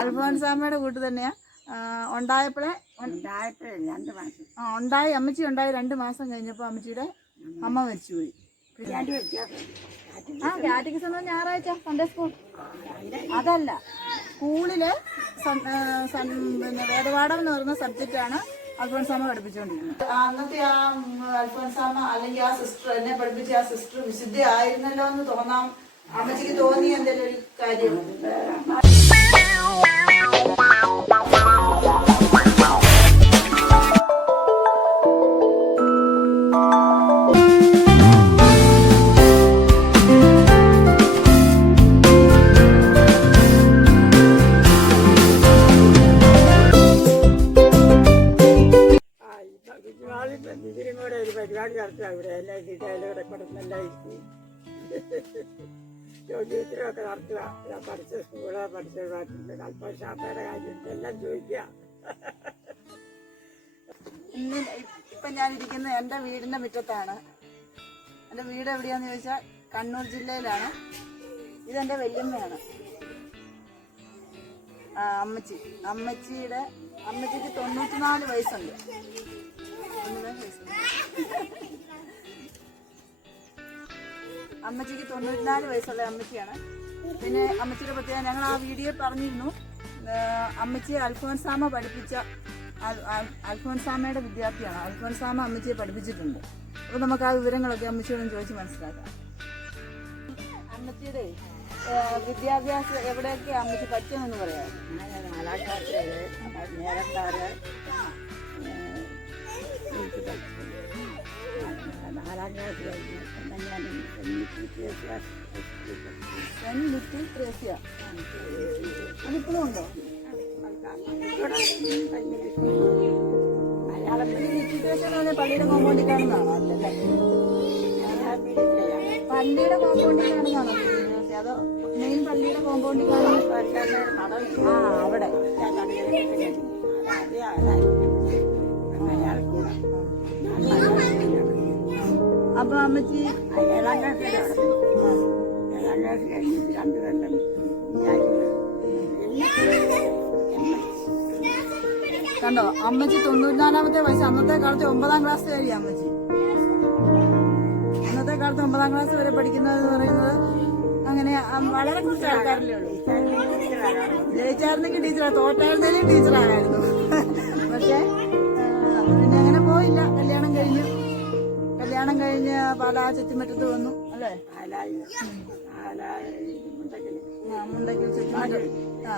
അൽഫോൻസാമ്മയുടെ കൂട്ട് തന്നെയാ. ഉണ്ടായപ്പോഴേ ഉണ്ടായപ്പോഴേ രണ്ട് മാസം. ആ, ഉണ്ടായി അമ്മച്ചി ഉണ്ടായി രണ്ട് മാസം കഴിഞ്ഞപ്പോൾ അമ്മച്ചിയുടെ അമ്മ മരിച്ചുപോയി. ആ കാറ്റിക്സ് എന്ന് ഞായറാഴ്ച സൺഡേ സ്കൂൾ അതല്ല സ്കൂളിൽ പിന്നെ വേദപാഠം എന്ന് പറയുന്ന സബ്ജക്റ്റാണ് അൽഫോൻസാമ പഠിപ്പിച്ചുകൊണ്ടിരുന്നത് അന്നത്തെ ആ അൽഫോൻസാമ അല്ലെങ്കിൽ ആ സിസ്റ്റർ എന്നെ പഠിപ്പിച്ച ആ സിസ്റ്റർ വിശുദ്ധ ആയിരുന്നല്ലോ എന്ന് തോന്നാം. അമ്മച്ചിക്ക് തോന്നിയ എന്തെങ്കിലും ഒരു കാര്യം? ആ ഇപ്പൊ കുഞ്ഞുനാളിൽ ഇതിനും കൂടെ ഒരു പരിപാടി നടത്തുക ഇവിടെ എല്ലാം ഇതിലും ചോദ്യോത്തരമൊക്കെ നടത്തുക. ഞാൻ പഠിച്ച സ്കൂൾ പഠിച്ച അല്പശാപ്പയുടെ കാര്യം എല്ലാം ചോദിക്കുക ഇന്ന് ഇപ്പൊ ഞാൻ ഇരിക്കുന്ന എന്റെ വീടിന്റെ മുറ്റത്താണ്. എന്റെ വീട് എവിടെയാന്ന് ചോദിച്ചാൽ കണ്ണൂർ ജില്ലയിലാണ്. ഇതെന്റെ വല്യമ്മയാണ്. അമ്മച്ചി. അമ്മച്ചിയുടെ അമ്മച്ചിക്ക് തൊണ്ണൂറ്റിനാല് വയസ്സുണ്ട്. തൊണ്ണൂറ്റിനാല് വയസ്സുണ്ട്. അമ്മച്ചിക്ക് തൊണ്ണൂറ്റിനാല് വയസ്സുള്ള അമ്മച്ചിയാണ്. പിന്നെ അമ്മച്ചിയുടെ പ്രത്യേകത ഞങ്ങൾ ആ വീഡിയോ പറഞ്ഞിരുന്നു. അമ്മച്ചി അമ്മച്ചിയെ അൽഫോൻസാമ പഠിപ്പിച്ച അൽ- അൽ- അൽഫോൻസാമയുടെ വിദ്യാർത്ഥിയാണ്. അൽഫോൻസാമ അമ്മച്ചിയെ പഠിപ്പിച്ചിട്ടുണ്ട്. അപ്പോൾ നമുക്ക് ആ വിവരങ്ങളൊക്കെ അമ്മച്ചിയോടും ചോദിച്ച് മനസ്സിലാക്കാം. അമ്മച്ചിയുടെ വിദ്യാഭ്യാസം എവിടെയൊക്കെ അമ്മച്ചി പറ്റുമെന്ന് പറയാം നാലാം നേരക്കാര് ക്ലാസ് കഴിഞ്ഞ് പിന്നെ ഞാൻ ലിറ്റിൽ ത്രേസ്യ അതിപ്പോഴും ഉണ്ടോ മലയാളം ഈ ലിറ്റിൽ ത്രേസ്യ എന്ന് പറഞ്ഞാൽ പള്ളിയുടെ കോമ്പൗണ്ടിൽ കാണുന്നതാണോ അല്ലല്ലേ പള്ളിയുടെ കോമ്പൗണ്ടിൽ കാണുന്നതാണോ അതോ മെയിൻ പള്ളിയുടെ കോമ്പൗണ്ടിൽ കാണുന്ന ആ അവിടെ. അപ്പൊ അമ്മച്ചി കണ്ടോ? അമ്മച്ചി തൊണ്ണൂറ്റിനാലാമത്തെ വയസ്സ് അന്നത്തെ കാലത്ത് ഒമ്പതാം ക്ലാസ് വരെ അമ്മച്ചി. അന്നത്തെ കാലത്ത് ഒമ്പതാം ക്ലാസ് വരെ പഠിക്കുന്നത് എന്ന് പറയുന്നത് അങ്ങനെ വളരെ കുറച്ച് ആൾക്കാരല്ലേ ഉള്ളൂ ജയിച്ചായിരുന്നെങ്കിൽ ടീച്ചറാണ് തോറ്റായിരുന്നെങ്കിലും ടീച്ചറായിരുന്നു കഴിഞ്ഞ് പാലാ ചുറ്റുമറ്റത്ത് വന്നു. അല്ലേ? ആ, മുണ്ടയ്ക്കൽ ചുറ്റുമറ്റം ആ.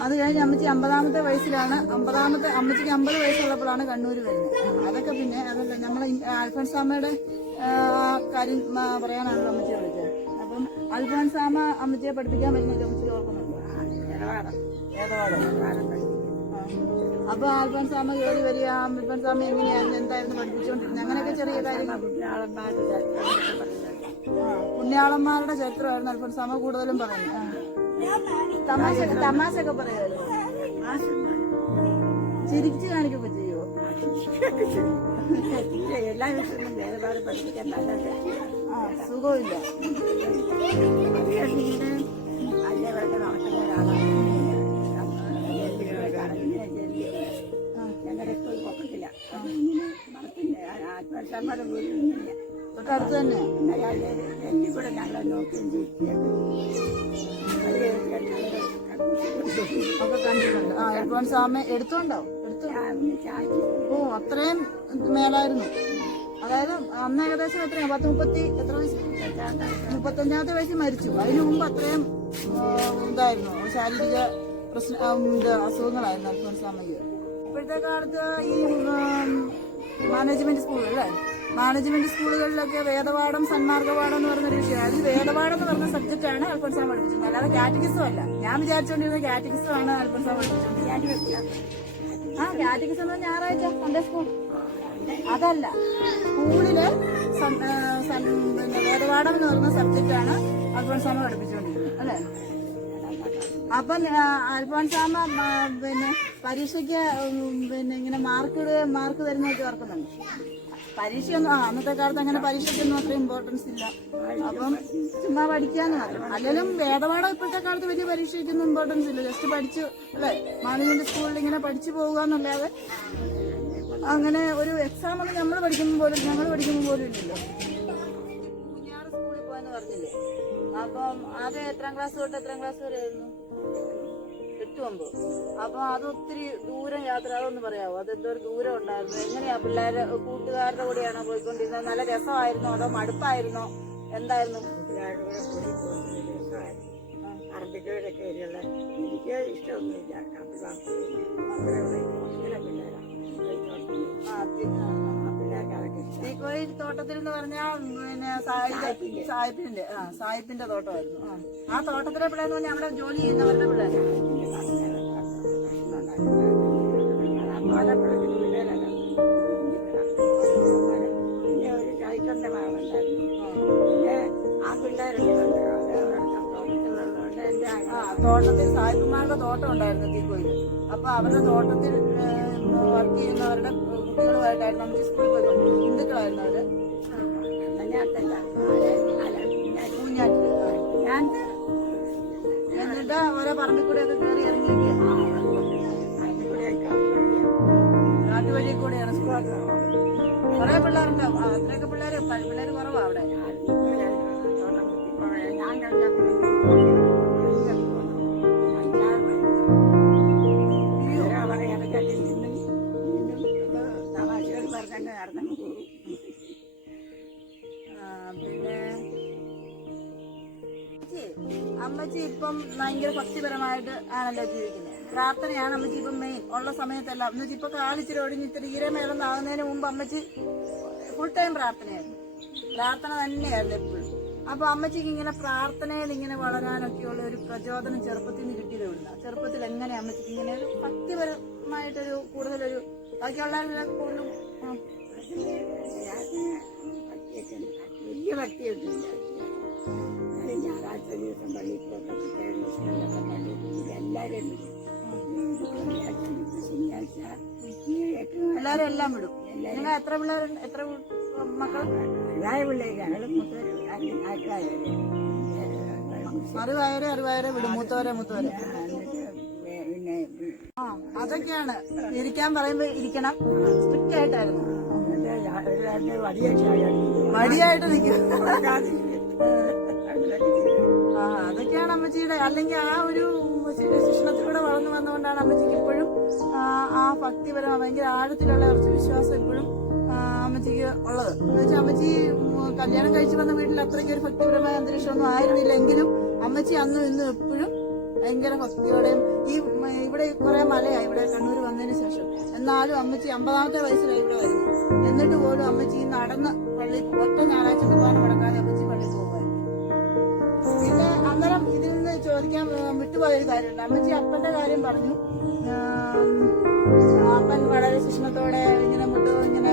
അത് കഴിഞ്ഞ് അമ്മച്ചി അമ്പതാമത്തെ വയസ്സിലാണ്. അമ്പതാമത്തെ അമ്മച്ചിക്ക് അമ്പത് വയസ്സുള്ളപ്പോഴാണ് കണ്ണൂർ വരുന്നത്. അതൊക്കെ പിന്നെ അതല്ല നമ്മളെ അൽഫോൻസ് ആ, കാര്യം പറയാനാണ് പറയാനാണല്ലോ അമ്മച്ചി വിളിച്ചത്. അപ്പം അൽഫോൻസാമ അമ്മച്ചിയെ പഠിപ്പിക്കാൻ പറ്റുന്ന അമ്മച്ചി ഓർക്കുന്നുണ്ടോ? ഏതവാടോ അപ്പൊ ആൽഫോൻസാമ കയറി വരിക ആൽഫോൻസാമ എങ്ങനെയായിരുന്നു എന്തായിരുന്നു പഠിപ്പിച്ചുകൊണ്ടിരുന്നത്? അങ്ങനെയൊക്കെ ചെറിയ കാര്യങ്ങൾ പുണ്യാളന്മാരുടെ ചരിത്രമായിരുന്നു അൽഫോൻസാമ കൂടുതലും പറയുന്നത്. തമാശ തമാശ ഒക്കെ പറയുമായിരുന്നു ചിരിച്ചു കാണിക്കുമ്പോ ചെയ്യുമോ എല്ലാ ദിവസവും വേദപാഠം പഠിപ്പിക്കാൻ നല്ലത് ആ സുഖമില്ല. ആത്മശർമ്മയുടെ വീട് തൊട്ടടുത്ത് ഓ അത്രയും മേലായിരുന്നു. അതായത് അന്ന് ഏകദേശം എത്രയാണ് പത്ത് മുപ്പത്തി എത്ര വയസ്സ്? മുപ്പത്തഞ്ചാമത്തെ വയസ്സിൽ മരിച്ചു. അതിനു മുമ്പ് അത്രയും ഇതായിരുന്നു. ശാരീരിക പ്രശ്ന അസുഖങ്ങളായിരുന്നു അൽഫോൻസാമയ്ക്ക് ഇപ്പോഴത്തെ കാലത്ത് ഈ മാനേജ്മെന്റ് സ്കൂൾ അല്ലേ? മാനേജ്മെന്റ് സ്കൂളുകളിലൊക്കെ വേദപാഠം സന്മാർഗപാഠം എന്ന് പറഞ്ഞൊരു വിഷയം. അതിൽ വേദപാഠം എന്ന് പറഞ്ഞ ആണ് അൽഫോൻസാമ പഠിപ്പിച്ചത്. അല്ലാതെ കാറ്റഗിസം അല്ല. ഞാൻ വിചാരിച്ചുകൊണ്ടിരുന്ന കാറ്റഗിസം ആണ് അൽഫോൻസാമ പഠിപ്പിച്ചത്. ആ കാറ്റഗിസം എന്ന് ഞായറാഴ്ച സൺഡേ സ്കൂൾ അതല്ല. സ്കൂളിൽ വേദപാഠം എന്ന് പറയുന്ന ആണ് അൽഫോൺസാമ പഠിപ്പിച്ചുകൊണ്ടിരുന്നത് അല്ലേ? അപ്പം അൽഫോൺസാമ പിന്നെ പരീക്ഷയ്ക്ക് പിന്നെ ഇങ്ങനെ മാർക്ക് മാർക്ക് തരുന്നതൊക്കെ ഓർക്കുന്നുണ്ട്. പരീക്ഷയൊന്നും ആ അന്നത്തെ കാലത്ത് അങ്ങനെ പരീക്ഷയ്ക്കൊന്നും അത്ര ഇമ്പോർട്ടൻസ് ഇല്ല. അപ്പം ചുമ്മാ പഠിക്കാന്ന് മാത്രം. അല്ലെങ്കിലും വേദപാഠം ഇപ്പോഴത്തെ കാലത്ത് വലിയ പരീക്ഷയ്ക്കൊന്നും ഇമ്പോർട്ടൻസ് ഇല്ല. ജസ്റ്റ് പഠിച്ച് അല്ലേ? മാനേജ്മെന്റ് സ്കൂളിൽ ഇങ്ങനെ പഠിച്ചു പോകുക എന്നല്ലാതെ അങ്ങനെ ഒരു എക്സാം ഒന്നും നമ്മൾ പഠിക്കുമ്പോൾ പോലും ഞങ്ങൾ പഠിക്കുമ്പോൾ പോലും ഇല്ലല്ലോ കുഞ്ഞാറ് സ്കൂളിൽ പോയെന്ന് പറഞ്ഞില്ലേ? അപ്പം അത് എത്രാം ക്ലാസ് തൊട്ട് എത്രാം ക്ലാസ് വരെ ആയിരുന്നു? ഒമ്പത് അപ്പൊ അത് ഒത്തിരി ദൂരം യാത്ര അതൊന്ന് പറയാവോ? അത് എന്തോ ദൂരം ഉണ്ടായിരുന്നു. എങ്ങനെയാ പിള്ളേരെ കൂട്ടുകാരുടെ കൂടെയാണോ പോയിക്കൊണ്ടിരുന്നത്? നല്ല രസമായിരുന്നോ? അതോ മടുപ്പായിരുന്നോ? എന്തായിരുന്നു? അറബിക്കോടൊക്കെ എനിക്ക് ഇഷ്ടമൊന്നുമില്ല. ആ, തോട്ടത്തിൽ എന്ന് പറഞ്ഞാൽ പിന്നെ സായി- സായിപ്പിന്റെ ആ സായിപ്പിന്റെ തോട്ടമായിരുന്നു. ആ. തോട്ടത്തിലെ പിള്ളേന്ന് പറഞ്ഞാൽ അവിടെ ജോലി ചെയ്യുന്നവരുടെ പിള്ളേർ തോട്ടത്തിൽ സായിപ്പന്മാരുടെ തോട്ടം ഉണ്ടായിരുന്നു തീക്കോയിൽ അപ്പൊ അവരുടെ തോട്ടത്തിൽ വർക്ക് ചെയ്യുന്നവരുടെ കുട്ടികളുമായിട്ടായിരുന്നു നമുക്ക് സ്കൂളിൽ പോയിട്ടുണ്ട് ഹിന്ദുക്കളായിരുന്നു അവർ. എന്നിട്ട് ഓരോ പറമ്പിൽ കൂടെ ഒക്കെ കയറി അതിലൂടെയൊക്കെ നാട്ടുവഴി കൂടെയാണ് സ്കൂളൊക്കെ കുറെ പിള്ളേരുണ്ടാവും അത്രയൊക്കെ പിള്ളേര് പിള്ളേര് കുറവാണ് അവിടെ. ഞാൻ അമ്മച്ചി ഇപ്പം ഭയങ്കര ഭക്തിപരമായിട്ട് ആണല്ലോ ജീവിക്കുന്നത്. പ്രാർത്ഥനയാണ് അമ്മച്ചി ഇപ്പം മെയിൻ ഉള്ള സമയത്തെല്ലാം വെച്ചാൽ ഇപ്പൊ കാലിച്ചിരി ഒടിഞ്ഞ് ഇത്തിരി ഈരമേലൊന്നാകുന്നതിന് മുമ്പ് അമ്മച്ചി ഫുൾ ടൈം പ്രാർത്ഥനയായിരുന്നു. പ്രാർത്ഥന തന്നെയായിരുന്നു എപ്പോഴും. അപ്പൊ അമ്മച്ചിക്ക് ഇങ്ങനെ പ്രാർത്ഥനയിൽ ഇങ്ങനെ വളരാനൊക്കെയുള്ള ഒരു പ്രചോദനം ചെറുപ്പത്തിൽ നിന്ന് കിട്ടിയത് ഇവിടുന്ന് ചെറുപ്പത്തിൽ എങ്ങനെ അമ്മച്ചിക്ക് ഇങ്ങനെ ഒരു ഭക്തിപരമായിട്ടൊരു കൂടുതലൊരു ബാക്കിയുള്ള കൂടുതലും വലിയ ഭക്തിയൊന്നുമില്ല എന്നാലും ഞായറാഴ്ച ദിവസം പള്ളിയിൽ പോകട്ടെ പ്രത്യേകം ഇഷ്ടമുള്ള പള്ളിയിൽ പോയി എല്ലാവരും ശനിയാഴ്ച എല്ലാം വിടും. നിങ്ങൾ എത്ര പിള്ളേരുണ്ട് എത്ര മക്കൾ? അതായ പിള്ളേര് ഞങ്ങൾ അറിവായവരെ അറിവായവരെ വിടും. മൂത്തവരെ മൂത്തവരെ. പിന്നെ ആ അതൊക്കെയാണ്. ഇരിക്കാൻ പറയുമ്പോ ഇരിക്കണം. സ്ട്രിക്റ്റ് ആയിട്ടായിരുന്നു മടിയായിട്ട് നിൽക്കും അതൊക്കെയാണ് അമ്മച്ചിയുടെ അല്ലെങ്കിൽ ആ ഒരു ശിക്ഷണത്തിലൂടെ വളർന്നു വന്നുകൊണ്ടാണ് അമ്മച്ചിക്ക് ഇപ്പോഴും ആ, ഭക്തിപരമായ ഭയങ്കര ആഴത്തിലുള്ള കുറച്ച് വിശ്വാസം ഇപ്പോഴും അമ്മച്ചിക്ക് ഉള്ളത്. എന്ന് വെച്ചാൽ അമ്മച്ചി കല്യാണം കഴിച്ചു വന്ന വീട്ടിൽ അത്രയ്ക്ക് ഒരു ഭക്തിപരമായ അന്തരീക്ഷമൊന്നും ആയിരുന്നില്ലെങ്കിലും അമ്മച്ചി അന്നും ഇന്നും എപ്പോഴും ഭയങ്കര ഭക്തിയോടെയും ഈ ഇവിടെ കുറെ മലയായി ഇവിടെ കണ്ണൂർ വന്നതിന് ശേഷം. എന്നാലും അമ്മച്ചി അമ്പതാമത്തെ വയസ്സിലായി ഇവിടെ എന്നിട്ട് പോലും അമ്മച്ചി നടന്ന് പള്ളി ഒറ്റ ഞായറാഴ്ച കുർബാന കിടക്കാതെ അമ്മച്ചി അന്നേരം ഇതിൽ നിന്ന് ചോദിക്കാൻ ആ, വിട്ടുപോയ ഒരു കാര്യമുണ്ട്. അമ്മച്ചി അപ്പന്റെ കാര്യം പറഞ്ഞു. അപ്പൻ വളരെ സുഷ്മത്തോടെ ഇങ്ങനെ മുട്ട് ഇങ്ങനെ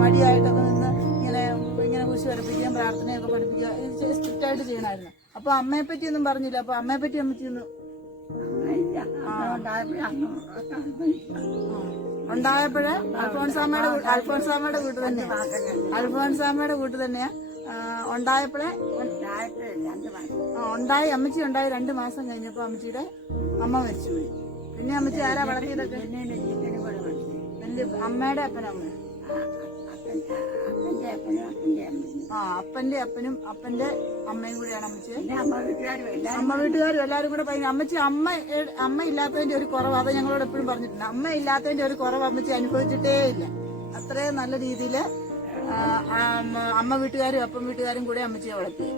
മടിയായിട്ടൊക്കെ നിന്ന് ഇങ്ങനെ ഇങ്ങനെ കുശി പഠിപ്പിക്കുകയും പ്രാർത്ഥനയൊക്കെ പഠിപ്പിക്കുക സ്ട്രിക്റ്റ് ആയിട്ട് ചെയ്യണമായിരുന്നു അപ്പൊ അമ്മയെ പറ്റി ഒന്നും പറഞ്ഞില്ല. അപ്പൊ അമ്മയെ പറ്റി അമ്മച്ചി ഒന്ന് ഉണ്ടായപ്പോഴേ അൽഫോൺസാമ്മയുടെ അൽഫോൺസാമ്മയുടെ കൂട്ട് തന്നെയാ. അൽഫോൺസാമ്മയുടെ കൂട്ട് തന്നെയാ. ഉണ്ടായപ്പോഴേ ഉണ്ടായി അമ്മച്ചി ഉണ്ടായി രണ്ട് മാസം കഴിഞ്ഞപ്പോ അമ്മച്ചിയുടെ അമ്മ മരിച്ചുപോയി. പിന്നെ അമ്മച്ചി ആരാ വളർത്തിയതൊക്കെ? അമ്മയുടെ അപ്പനമ്മ. ആ അപ്പന്റെ അപ്പനും അപ്പന്റെ അമ്മയും കൂടിയാണ് അമ്മച്ചി. അമ്മ വീട്ടുകാരും എല്ലാരും കൂടെ പറഞ്ഞു അമ്മച്ചി അമ്മ അമ്മ ഇല്ലാത്തതിന്റെ ഒരു കുറവ് അത് ഞങ്ങളോട് എപ്പോഴും പറഞ്ഞിട്ടുണ്ട്. അമ്മ ഇല്ലാത്തതിന്റെ ഒരു കുറവ് അമ്മച്ചി അനുഭവിച്ചിട്ടേ ഇല്ല അത്രയും നല്ല രീതിയിൽ അമ്മ വീട്ടുകാരും അപ്പം വീട്ടുകാരും കൂടെ അമ്മച്ചിയെ വളർത്തി.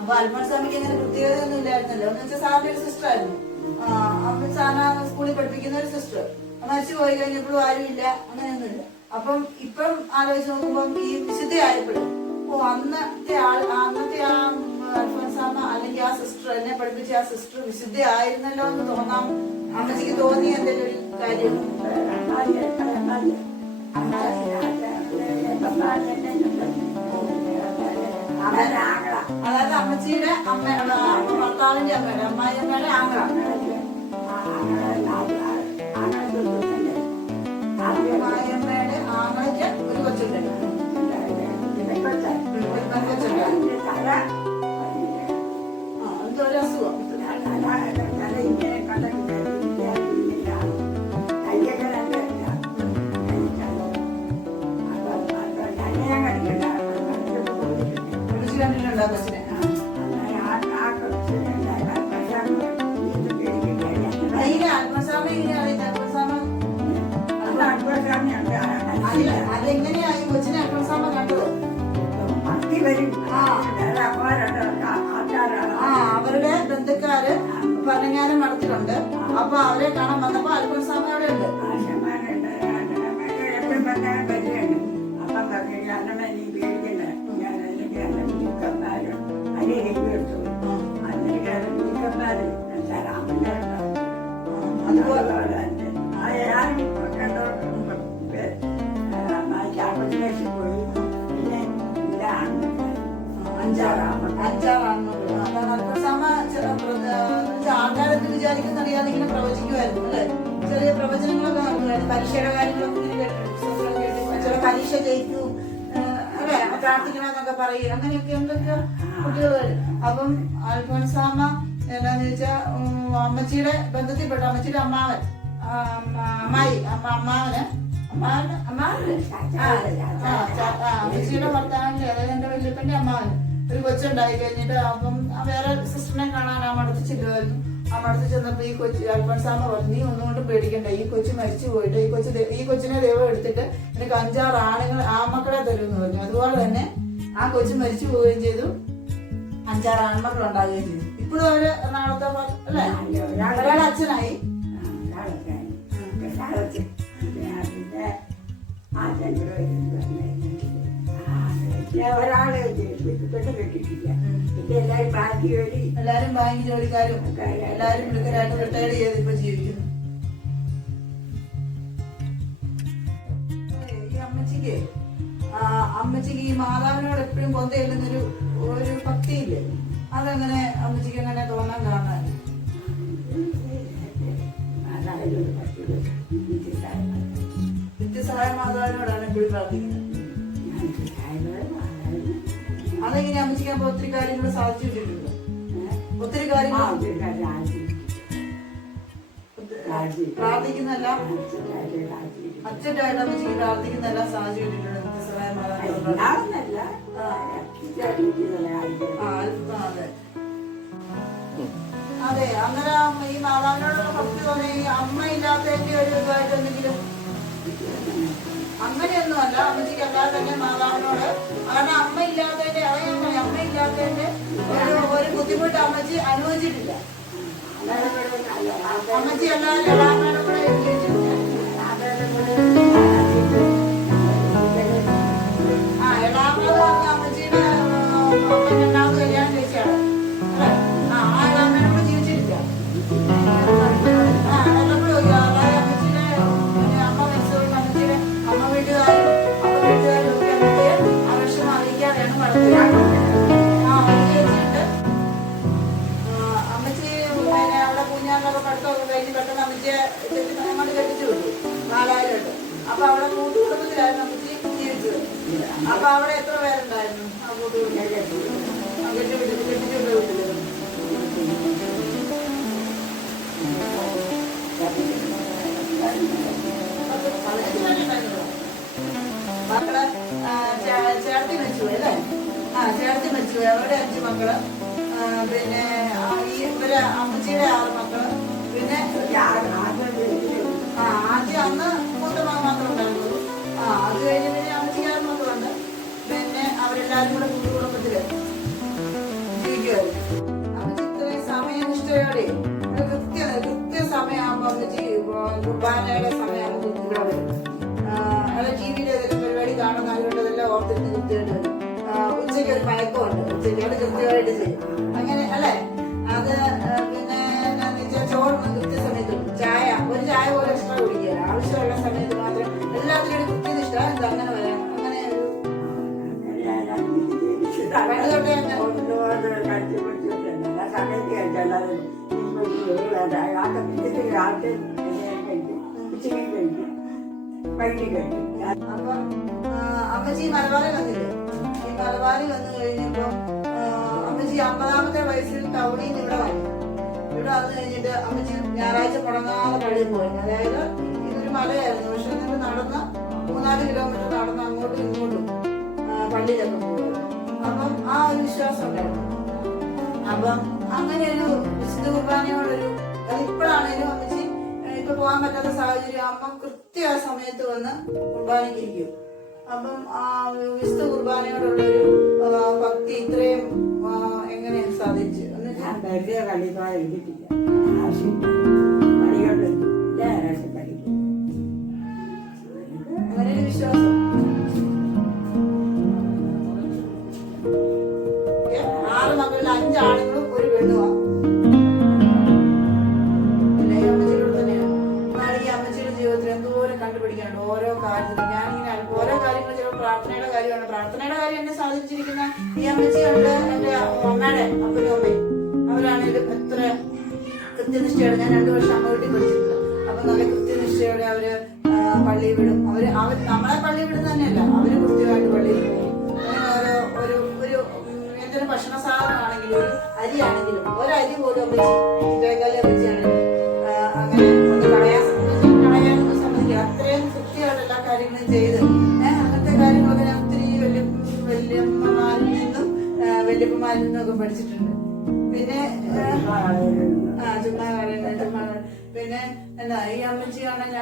അപ്പൊ അൽഫോൺസാമിക്ക് അങ്ങനെ പ്രത്യേകതയൊന്നും ഇല്ലായിരുന്നല്ലോ. എന്ന് വെച്ചാൽ സാറിന്റെ ഒരു സിസ്റ്റർ ആയിരുന്നു. അമ്മ സാറിന് സ്കൂളിൽ പഠിപ്പിക്കുന്ന ഒരു സിസ്റ്റർ മരിച്ചു പോയി കഴിഞ്ഞപ്പോഴും ആരുമില്ല അങ്ങനെയൊന്നുമില്ല അപ്പം ഇപ്പം ആലോചിച്ച് നോക്കുമ്പോൾ ഈ വിശുദ്ധയായപ്പോഴും ഓ അന്നത്തെ ആൾ അന്നത്തെ ആ അൽഫോൻസാമ അല്ലെങ്കിൽ ആ സിസ്റ്റർ എന്നെ പഠിപ്പിച്ച ആ സിസ്റ്റർ വിശുദ്ധയായിരുന്നല്ലോ എന്ന് തോന്നാം. അമ്മച്ചിക്ക് തോന്നിയ എന്തെങ്കിലും ഒരു കാര്യം? അതായത് അമ്മച്ചിയുടെ അമ്മ ഭർത്താവിന്റെ അമ്മയുടെ അമ്മായി അമ്മയുടെ ആങ്ങള. അമ്മായി അമ്മയുടെ ആങ്ങളയ്ക്ക് ഒരു കൊച്ചുണ്ട്. ഒരു കൊച്ചുണ്ട്. അങ്ങനെയൊക്കെ എന്തൊക്കെയോ കുട്ടികൾ വരും? അപ്പം അൽഫോൻസാമ എന്താന്ന് വെച്ചാ ഉം, അമ്മച്ചിയുടെ ബന്ധത്തിൽപ്പെട്ട അമ്മച്ചിയുടെ അമ്മാവൻ അമ്മായി അമ്മ അമ്മാവന്. അമ്മാവന്? അമ്മാവന് അമ്മച്ചിയുടെ ഭർത്താവിന്റെ അതായത് എന്റെ വല്യപ്പന്റെ അമ്മാവന് ഒരു കൊച്ചുണ്ടായി കഴിഞ്ഞിട്ട് അപ്പം വേറെ സിസ്റ്ററിനെ കാണാൻ ആ മടത്ത് ചെല്ലുമായിരുന്നു. ആ മടത്ത് ചെന്നപ്പോ ഈ കൊച്ചു അൽഫോൻസാമ പറഞ്ഞു നീ ഒന്നുകൊണ്ട് പേടിക്കണ്ട. ഈ കൊച്ചു മരിച്ചു പോയിട്ട് ഈ കൊച്ചു ഈ കൊച്ചിനെ ദൈവം എടുത്തിട്ട് എനിക്ക് അഞ്ചാറ് ആണുങ്ങൾ ആമക്കളെ തരുമെന്ന് പറഞ്ഞു. അതുപോലെ തന്നെ ആ കൊച്ചു മരിച്ചു പോവുകയും ചെയ്തു. അഞ്ചാറ് ആൺമക്കൾ ഉണ്ടാവുകയും ചെയ്തു. ഇപ്പോഴും അവർ എറണാകുളത്തെ അല്ലേ? ഒരാളെ അച്ഛനായി. ഒരാളെ കെട്ടിട്ടില്ല എല്ലാരും ബാങ്ക് ജോലിക്കാരും എല്ലാരും മിടുക്കരായിട്ട് റിട്ടയർ ചെയ്ത് ഇപ്പൊ ജീവിക്കുന്നു എപ്പോഴും പൊന്തയില്ലെന്നൊരു ഒരു ഭക്തിയില്ലേ? അതങ്ങനെ അമ്മച്ചിക്ക് എങ്ങനെ തോന്നാൻ കാണാൻ നിത്യസഹായ മാതാവിനോടാണ് എപ്പോഴും പ്രാർത്ഥിക്കുന്നത്. അതെങ്ങനെ അമ്മച്ചിക്ക് അപ്പൊ ഒത്തിരി കാര്യങ്ങൾ സാധിച്ചിട്ടുണ്ട് ഒത്തിരി കാര്യങ്ങൾ പ്രാർത്ഥിക്കുന്നല്ല അച്ഛനായിട്ട് അമ്മച്ചിക്ക് പ്രാർത്ഥിക്കുന്നല്ല സാധിച്ചിട്ടുണ്ട് നിത്യസഹായ മാതാവിനോട് അതെ. അങ്ങനെ ഈ മാതാവിനോടുള്ള ഭക്തി ഈ അമ്മ ഇല്ലാത്തതിന്റെ ഒരു ഇതായിട്ട് എന്തെങ്കിലും അങ്ങനെയൊന്നുമല്ല അമ്മച്ചിക്ക് അല്ലാതെ തന്നെ മാതാവിനോട് കാരണം അമ്മ ഇല്ലാത്തതിന്റെ അറിയാൻ അമ്മ ഇല്ലാത്തതിന്റെ ഒരു ഒരു ബുദ്ധിമുട്ട് അമ്മച്ചി അനുഭവിച്ചിട്ടില്ല അമ്മച്ചി അല്ലാതെ അമ്മച്ചി കുർബാനയുടെ സമയമാകുമ്പോൾ ഇവിടെ വരും അയാളെ ടി വിയിൽ ഏതെങ്കിലും പരിപാടി കാണുന്ന അതുകൊണ്ട് അതെല്ലാം ഓർത്തിരുന്ന് കൃത്യമായിട്ട് വരും. ഉച്ചയ്ക്ക് ഒരു മയക്കമുണ്ട്. ഉച്ചയ്ക്ക് അത് കൃത്യമായിട്ട് ചെയ്യും. അങ്ങനെ അല്ലേ? അത് പിന്നെ എന്നാന്ന് വെച്ചാൽ ചോറിന് കൃത്യസമയത്ത് ചായ ഒരു ചായ പോലെ എക്സ്ട്രാ കുടിക്കുക. ആവശ്യമുള്ള സമയത്ത് മാത്രം എല്ലാത്തിനും കൃത്യനിഷ്ഠ എന്താ അങ്ങനെ വരാം അങ്ങനെ പണ്ട് തൊട്ടേ ആ, അമ്മച്ചി മലബാറിൽ വന്നില്ലേ? ഈ മലബാറിൽ വന്നു കഴിഞ്ഞപ്പോ അമ്മച്ചി അമ്പതാമത്തെ വയസ്സിൽ ടൗണിൽ നിന്ന് ഇവിടെ വന്നു. ഇവിടെ വന്നു കഴിഞ്ഞിട്ട് അമ്മച്ചി ഞായറാഴ്ച പടങ്ങാതെ പള്ളിയിൽ പോയി. അതായത് ഇതൊരു മലയായിരുന്നു. പക്ഷെ എന്നിട്ട് നടന്ന് മൂന്നാൽ കിലോമീറ്റർ നടന്ന് അങ്ങോട്ടും ഇങ്ങോട്ടും പള്ളിയിലൊക്കെ പോകും അപ്പം ആ ഒരു വിശ്വാസം ഉണ്ടായിരുന്നു. അപ്പം അങ്ങനെ ഒരു വിശുദ്ധ കുർബാനയോടൊരു അത് ഇപ്പോഴാണേലും അമ്മച്ചി ഇപ്പൊ പോകാൻ പറ്റാത്ത സാഹചര്യം അമ്മ കൃത്യ ആ സമയത്ത് വന്ന് കുർബാനയ്ക്കിരിക്കും. അപ്പം ആ വിശുദ്ധ കുർബാനയോടുള്ളൊരു ഭക്തി ഇത്രയും എങ്ങനെ സാധിച്ചു? എന്ന് ഞാൻ വെറുതെ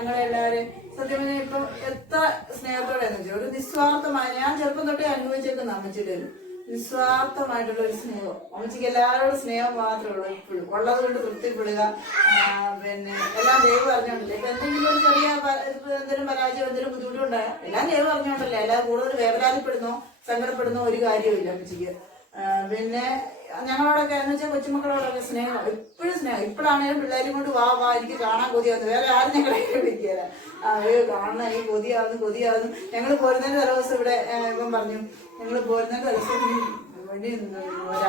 അമ്മച്ചിയാണ് ഞങ്ങളെ എല്ലാവരും സത്യം പറഞ്ഞാൽ ഇപ്പൊ എത്ര സ്നേഹത്തോടെ വെച്ചാൽ ഒരു നിസ്വാർത്ഥമായ ഞാൻ ചെറുപ്പം തൊട്ടേ അനുഭവിച്ചേക്കുന്ന അമ്മച്ചിയുടെ ഒരു നിസ്വാർത്ഥമായിട്ടുള്ള ഒരു സ്നേഹം. അമ്മച്ചിക്ക് എല്ലാവരോടും സ്നേഹം മാത്രമേ ഉള്ളൂ ഇപ്പോഴും. ഉള്ളത് കൊണ്ട് തൃപ്തിപ്പെടുക പിന്നെ എല്ലാം ദൈവം അറിഞ്ഞോണ്ടല്ലേ. ഇപ്പൊ എന്തെങ്കിലും ഒരു ചെറിയ എന്തെങ്കിലും പരാജയം എന്തെങ്കിലും ബുദ്ധിമുട്ടുണ്ടായാൽ എല്ലാം ദൈവം അറിഞ്ഞോണ്ടല്ലേ. അല്ലാതെ കൂടുതൽ വേവലാതിപ്പെടുന്നോ സങ്കടപ്പെടുന്നോ ഒരു കാര്യമില്ല അമ്മച്ചിക്ക്. പിന്നെ ഞങ്ങളോടൊക്കെ എന്ന് വെച്ചാൽ കൊച്ചുമക്കളോടൊക്കെ സ്നേഹം ഇപ്പോഴും സ്നേഹം. ഇപ്പോഴാണേലും പിള്ളേരും കൊണ്ട് വാ വാ എനിക്ക് കാണാൻ കൊതിയാവുന്നു വേറെ ആരും ഞങ്ങളെ വിളിക്കുകയില്ല അയ്യോ കാണണം ഈ കൊതിയാവുന്നു കൊതിയാവുന്നു. ഞങ്ങൾ പോരുന്നതിന്റെ ദിവസം ഇവിടെ ഇപ്പം പറഞ്ഞു ഞങ്ങൾ ദിവസം ഇനി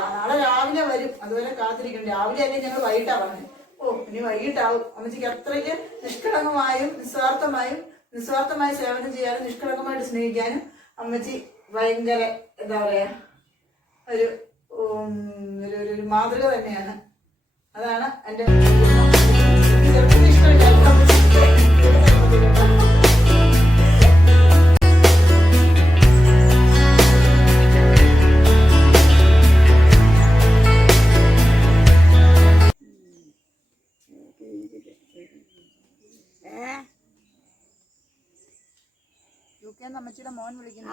നാളെ രാവിലെ വരും. അതുവരെ കാത്തിരിക്കണം. രാവിലെ അല്ലെങ്കിൽ ഞങ്ങൾ വൈകിട്ടാ പറഞ്ഞത് ഓ ഇനി വൈകിട്ടാവും. അമ്മച്ചിക്ക് അത്രയ്ക്ക് നിഷ്കളങ്കമായും നിസ്വാർത്ഥമായും നിസ്വാർത്ഥമായി സേവനം ചെയ്യാനും നിഷ്കളങ്കമായിട്ട് സ്നേഹിക്കാനും അമ്മച്ചി ഭയങ്കര എന്താ പറയാ ഒരു ഒരു മാതൃക തന്നെയാണ്. അതാണ്. ഏ? യു കെ അമ്മച്ചിയുടെ മോൻ വിളിക്കുന്നു.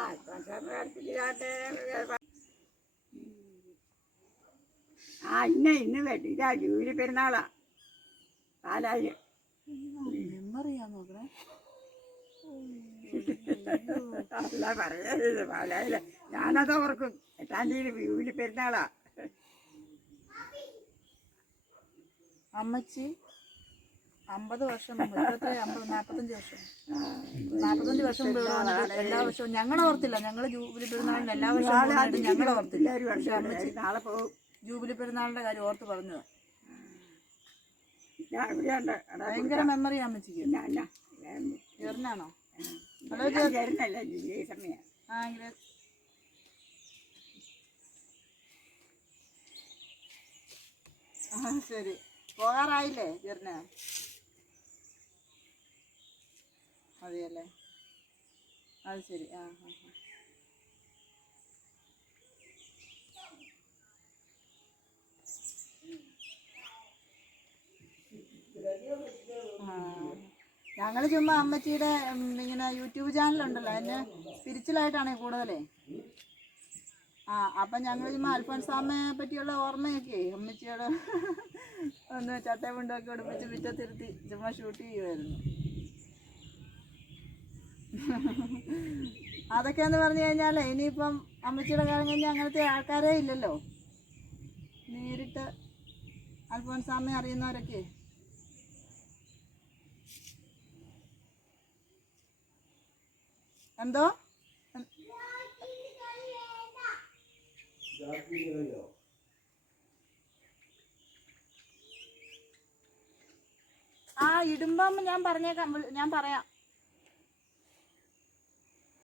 ആ ഇന്ന ഇന്ന് വെട്ടി ഇതാ ജൂലി പെരുന്നാളാ. പാലായി. അല്ല പറയരുത് പാലായില്ല. ഞാനത് ഓർക്കും. എട്ടാം തീയതി ജൂലി പെരുന്നാളാ. അമ്മച്ചി അമ്പത് വർഷം അമ്പത് നാപ്പത്തഞ്ച് വർഷം നാപ്പത്തഞ്ച് വർഷം മുമ്പ് എല്ലാ വർഷവും ഞങ്ങൾ ഓർത്തില്ല. ഞങ്ങൾ ജൂബിലി പെരുന്നാളിന് എല്ലാ വർഷവും ഞങ്ങൾ ഓർത്തില്ല. ഒരു പക്ഷെ വർഷം അമ്മച്ചി നാളെ പോകും. ജൂബിലി പെരുന്നാളിന്റെ കാര്യം ഓർത്ത് പറഞ്ഞത്. ഞാൻ ഭയങ്കര മെമ്മറി അമ്മച്ചിക്ക്. സമയം. ആ ഇങ്ങനെ. ആ ശരി. പോകാറായില്ലേ ചേർന്ന അതെയല്ലേ അത് ശരി. ആ ആ. ഞങ്ങൾ ചുമ്മാ അമ്മച്ചിയുടെ ഇങ്ങനെ യൂട്യൂബ് ചാനലുണ്ടല്ലോ അതിന് സ്പിരിച്വലായിട്ടാണ് കൂടുതലേ. ആ അപ്പം ഞങ്ങൾ ചുമ്മാ അൽഫോൻസാമ്മയെ പറ്റിയുള്ള ഓർമ്മയൊക്കെ അമ്മച്ചിയോട് ഒന്ന് ചട്ടയും മുണ്ടൊക്കെ ഉടുപ്പിച്ച് മുറ്റത്തിരുത്തി ചുമ്മാ ഷൂട്ട് ചെയ്യുമായിരുന്നു അതൊക്കെ എന്ന് പറഞ്ഞു കഴിഞ്ഞാൽ ഇനിയിപ്പം അമ്മച്ചിയുടെ കാലം കഴിഞ്ഞാൽ അങ്ങനത്തെ ആൾക്കാരേ ഇല്ലല്ലോ. നേരിട്ട് അൽഫോൻസാമ്മയെ അറിയുന്നവരൊക്കെ. എന്തോ? ആ ഇടുമ്പം ഞാൻ പറഞ്ഞേക്കാം ഞാൻ പറയാം.